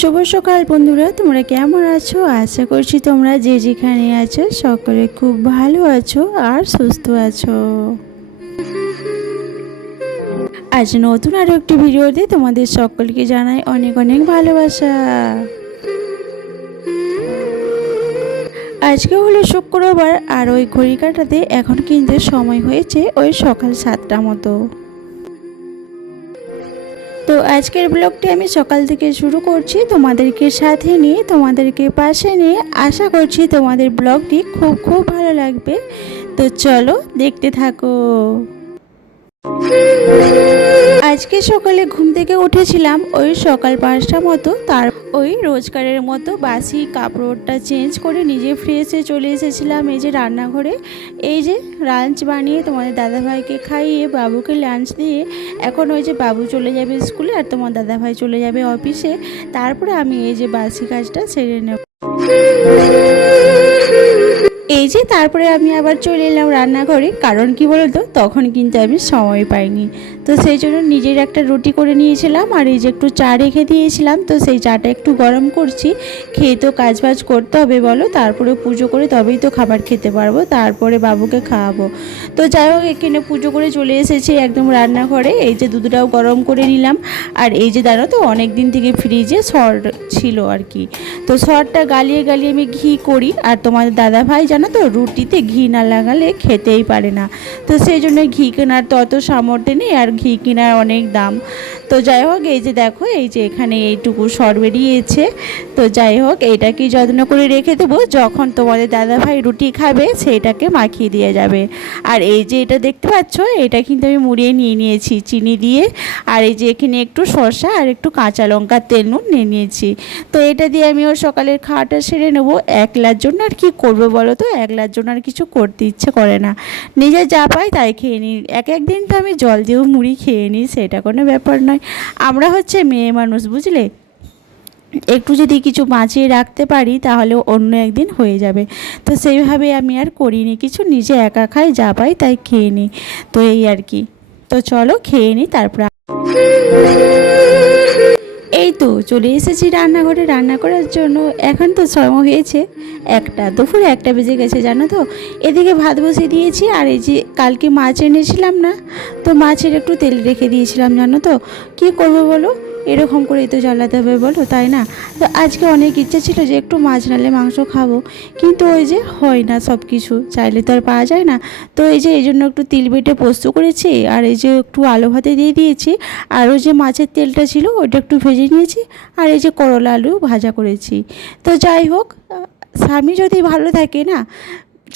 শুভ সকাল বন্ধুরা, তোমরা কেমন আছো? আশা করছি তোমরা যে যেখানে আছো সকলে খুব ভালো আছো আর সুস্থ আছো। আজ নতুন আরও একটি ভিডিওতে তোমাদের সকলকে জানাই অনেক অনেক ভালোবাসা। আজকে হলো শুক্রবার আর ওই ঘড়ি কাটাতে এখন কিন্তু সময় হয়েছে ওই সকাল 7টা মতো। তো আজকের ব্লগটি আমি সকাল থেকে শুরু করছি তোমাদেরকে সাথে নিয়ে, তোমাদেরকে পাশে নিয়ে। আশা করছি তোমাদের ব্লগটি খুব খুব ভালো লাগবে। তো চলো দেখতে থাকো। আজকে সকালে ঘুম থেকে উঠেছিলাম ওই সকাল 5টা মতো। তার ওই রোজগারের মতো বাসি কাপড়টা চেঞ্জ করে নিজে ফ্রেশে চলে এসেছিলাম এই যে রান্নাঘরে। এই যে লাঞ্চ বানিয়ে তোমাদের দাদাভাইকে খাইয়ে বাবুকে লাঞ্চ দিয়ে এখন ওই যে বাবু চলে যাবে স্কুলে আর তোমার দাদাভাই চলে যাবে অফিসে। তারপরে আমি এই যে বাসি কাজটা সেরে নেব। এই যে তারপরে আমি আবার চলে এলাম রান্নাঘরে, কারণ কি বলতো তখন কিন্তু আমি সময় পাইনি। তো সেই জন্য নিজের একটা রুটি করে নিয়েছিলাম আর এই যে একটু চা রেখে দিয়েছিলাম। তো সেই চাটা একটু গরম করছি। খেয়ে তো কাজবাজ করতে হবে বলো, তারপরে পুজো করে তবেই তো খাবার খেতে পারবো, তারপরে বাবুকে খাওয়াবো। তো যাই হোক, এখানে পুজো করে চলে এসেছি একদম রান্নাঘরে। এই যে দুধটাও গরম করে নিলাম। আর এই যে জানো তো অনেক দিন থেকে ফ্রিজে সর ছিল আর কি। তো সরটা গালিয়ে গালিয়ে আমি ঘি করি, আর তোমাদের দাদাভাই জানো তো রুটিতে ঘি না লাগালে খেতেই পারে না। তো সেই জন্য ঘি কেনার তো অত সামর্থ্য নেই, আর ঘি কেনার অনেক দাম। তো যাই হোক, এই যে দেখো এই যে এখানে এইটুকু সর বেরিয়েছে। তো যাই হোক, এইটাকে যত্ন করে রেখে দেবো, যখন তোমাদের দাদাভাই রুটি খাবে সেইটাকে মাখিয়ে দিয়ে যাবে। আর এই যে এটা দেখতে পাচ্ছ, এটা কিন্তু আমি মুড়িয়ে নিয়ে নিয়েছি চিনি দিয়ে। আর এই যে এখানে একটু শসা আর একটু কাঁচা লঙ্কা তেল নুন নিয়ে নিয়েছি। তো এটা দিয়ে আমি ওর সকালের খাওয়াটা সেরে নেবো। একলার জন্য আর কি করবো বলো তো, একলার জন্য আর কিছু করতে ইচ্ছে করে না। নিজে যা পাই তাই খেয়ে নিই। এক একদিন তো আমি জল দিয়েও মুড়ি খেয়ে নিই, সেটা কোনো ব্যাপার নয়। আমরা হচ্ছে মেয়ে মানুষ বুঝলে, একটু যদি কিছু বাঁচিয়ে রাখতে পারি তাহলে অন্য একদিন হয়ে যাবে। তো সেইভাবে আমি আর করিনি কিছু, নিজে একা খাই, যা পাই তাই খেয়ে নিই। তো এই আর কি। তো চলো খেয়ে নিই তারপর। এই তো চলে এসেছি রান্নাঘরে রান্না করার জন্য। এখন তো সময় হয়েছে দুপুরে 1টা বেজে গেছে জানো তো। এদিকে ভাত বসিয়ে দিয়েছি, আর এই যে কালকে মাছ এনেছিলাম না, তো মাছের একটু তেল রেখে দিয়েছিলাম জানো তো। কী করবো বলো, এরকম করেই তো জ্বালাতে হবে বলো, তাই না? তো আজকে অনেক ইচ্ছা ছিল যে একটু মাছ নালে মাংস খাবো, কিন্তু ওই যে হয় না, সব কিছু চাইলে তো আর পাওয়া যায় না। তো এই যে এই জন্য একটু তিল বেটে পোস্ত করেছি, আর এই যে একটু আলু ভাতে দিয়ে দিয়েছি। আর ওই যে মাছের তেলটা ছিল ওইটা একটু ভেজে নিয়েছি। আর এই যে করলা আলু ভাজা করেছি। তো যাই হোক, স্বামী যদি ভালো থাকে না,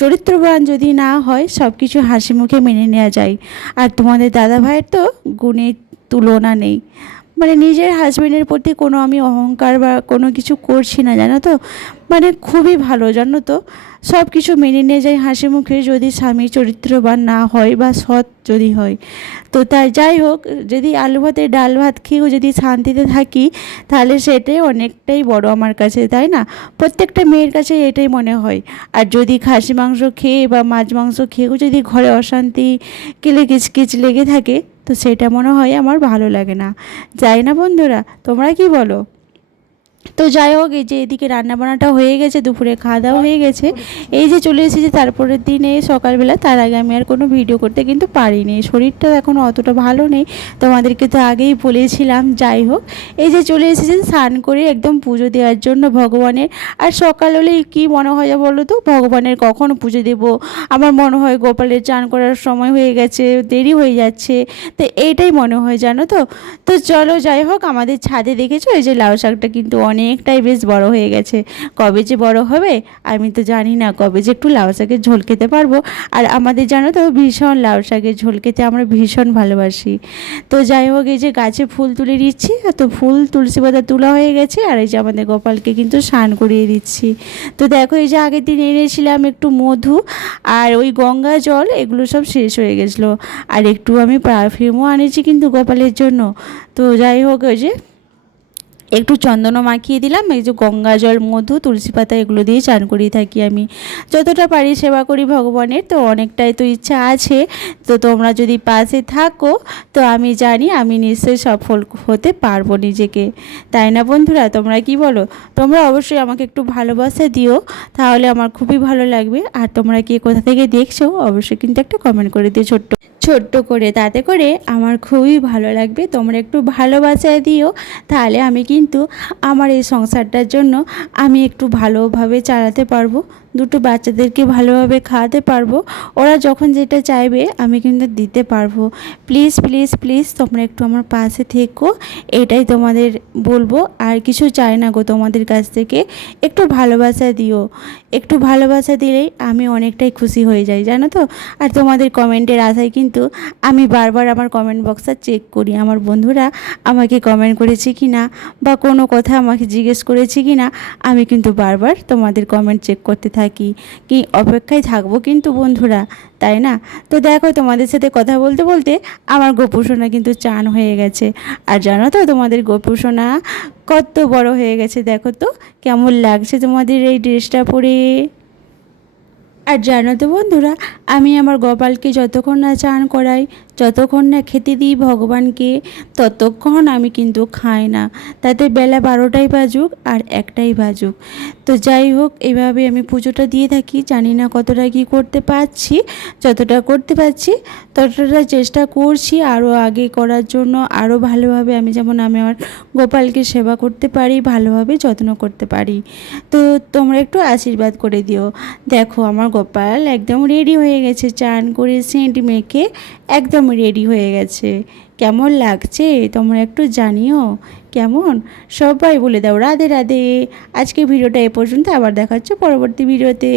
চরিত্রবান যদি না হয়, সব কিছু হাসি মুখে মেনে নেওয়া যায়। আর তোমাদের দাদাভাইয়ের তো গুণের তুলনা নেই। মানে নিজের হাজবেন্ডের প্রতি কোনো আমি অহংকার বা কোনো কিছু করছি না জানো তো। মানে খুবই ভালো জানো তো, সব কিছু মেনে নিয়ে যায় হাসি মুখে, যদি স্বামী চরিত্রবান না হয় বা সৎ যদি হয়। তো তাই যাই হোক, যদি আলু ভাতে ডাল ভাত খেয়েও যদি শান্তিতে থাকি, তাহলে সেটাই অনেকটাই বড় আমার কাছে, তাই না? প্রত্যেকটা মেয়ের কাছে এটাই মনে হয়। আর যদি খাসি মাংস খেয়ে বা মাছ মাংস খেয়েও যদি ঘরে অশান্তি কিলে কিচকিচ লেগে থাকে, তো সেটা মনে হয় আমার ভালো লাগে না। যাই না বন্ধুরা, তোমরা কি বলো? তো যাই হোক, এই যে এদিকে রান্নাবান্নাটা হয়ে গেছে, দুপুরে খাওয়া দাওয়া হয়ে গেছে। এই যে চলে এসেছি তারপরের দিনে সকালবেলা। তার আগে আমি আর কোনো ভিডিও করতে কিন্তু পারিনি, শরীরটা এখন অতটা ভালো নেই, তোমাদেরকে তো আগেই বলেছিলাম। যাই হোক, এই যে চলে এসেছি স্নান করে একদম পুজো দেওয়ার জন্য ভগবানের। আর সকাল হলেই কী মনে হয় বলো তো, ভগবানের কখন পুজো দেব, আমার মনে হয় গোপালের চান করার সময় হয়ে গেছে, দেরি হয়ে যাচ্ছে। তো এইটাই মনে হয় জানো তো। তো চলো যাই হোক, আমাদের ছাদে দেখেছো এই যে লাউ শাকটা কিন্তু অনেকটাই বেশ বড় হয়ে গেছে। কবে যে বড় হবে আমি তো জানি না, কবে যে একটু লাউ শাকের ঝোল খেতে পারবো। আর আমাদের জানো তো ভীষণ লাউ শাকের ঝোল খেতে আমরা ভীষণ ভালোবাসি। তো যাই হোক, এই যে গাছে ফুল তুলে দিচ্ছি, তো ফুল তুলসী পাতা তোলা হয়ে গেছে। আর এই যে আমাদের গোপালকে কিন্তু স্নান করিয়ে দিচ্ছি। তো দেখো, এই যে আগের দিন এনেছিলাম একটু মধু আর ওই গঙ্গা জল, এগুলো সব শেষ হয়ে গেছিলো। আর একটু আমি পারফিউমও আনিয়েছি কিন্তু গোপালের জন্য। তো যাই হোক, ওই যে একটু চন্দনও মাখিয়ে দিলাম, এই যে গঙ্গা জল, মধু, তুলসী পাতা এগুলো দিয়ে চান করিয়ে থাকি আমি। যতটা পারি সেবা করি ভগবানের, তো অনেকটাই তো ইচ্ছা আছে। তো তোমরা যদি পাশে থাকো তো আমি জানি আমি নিশ্চয়ই সফল হতে পারবো নিজেকে, তাই না বন্ধুরা? তোমরা কি বলো? তোমরা অবশ্যই আমাকে একটু ভালোবাসা দিও, তাহলে আমার খুবই ভালো লাগবে। আর তোমরা কে কোথা থেকে দেখছো অবশ্যই কিন্তু একটা কমেন্ট করে দিও ছোট্ট ছোট্ট করে, তাতে করে আমার খুবই ভালো লাগবে। তোমরা একটু ভালোবাসা দিও, তাহলে আমি কিন্তু আমার এই সংসারটার জন্য আমি একটু ভালোভাবে চালাতে পারবো, দুটো বাচ্চাদেরকে ভালোভাবে খাওয়াতে পারবো, ওরা যখন যেটা চাইবে আমি কিন্তু দিতে পারবো। প্লিজ প্লিজ প্লিজ তোমরা একটু আমার পাশে থেকো, এটাই তোমাদের বলবো। আর কিছু চাই না গো তোমাদের কাছ থেকে, একটু ভালোবাসা দিও। একটু ভালোবাসা দিলেই আমি অনেকটাই খুশি হয়ে যাই, জানো তো। আর তোমাদের কমেন্টের আশায় কিন্তু আমি বারবার আমার কমেন্ট বক্সটা চেক করি, আমার বন্ধুরা আমাকে কমেন্ট করেছে কি না, বা কোনো কথা আমাকে জিজ্ঞেস করেছে কি না, আমি কিন্তু বারবার তোমাদের কমেন্ট চেক করতে থাকি। কি অপেক্ষায় থাকবো কিন্তু বন্ধুরা, তাই না? তো দেখো তোমাদের সাথে কথা বলতে বলতে আমার গোপুসোনা কিন্তু চান হয়ে গেছে। আর জানো তো তোমাদের গোপুসোনা কত বড় হয়ে গেছে, দেখো তো কেমন লাগছে তোমাদের এই ড্রেসটা পরে। আর জানো তো বন্ধুরা, আমি আমার গোপালকে যতক্ষণ না চান করাই, যতক্ষণ না খেতে দিই ভগবানকে, ততক্ষণ আমি কিন্তু খাই না। তাতে বেলা 12টাই বাজুক আর 1টাই বাজুক। তো যাই হোক, এইভাবে আমি পুজোটা দিয়ে থাকি। জানি না কতটা কী করতে পারছি, যতটা করতে পারছি ততটা চেষ্টা করছি আরও আগে করার জন্য, আরও ভালোভাবে আমি যেমন আমি আমার গোপালকে সেবা করতে পারি, ভালোভাবে যত্ন করতে পারি। তো তোমরা একটু আশীর্বাদ করে দিও। দেখো আমার গোপাল একদম রেডি হয়ে গেছে, চান করে সেন্ট মেখে একদম রেডি হয়ে গেছে। কেমন লাগছে তোমরা একটু জানিও কেমন। সবাই বলে দাও রাধে রাধে। আজকে ভিডিওটা এ পর্যন্ত, আবার দেখা হচ্ছে পরবর্তী ভিডিওতে।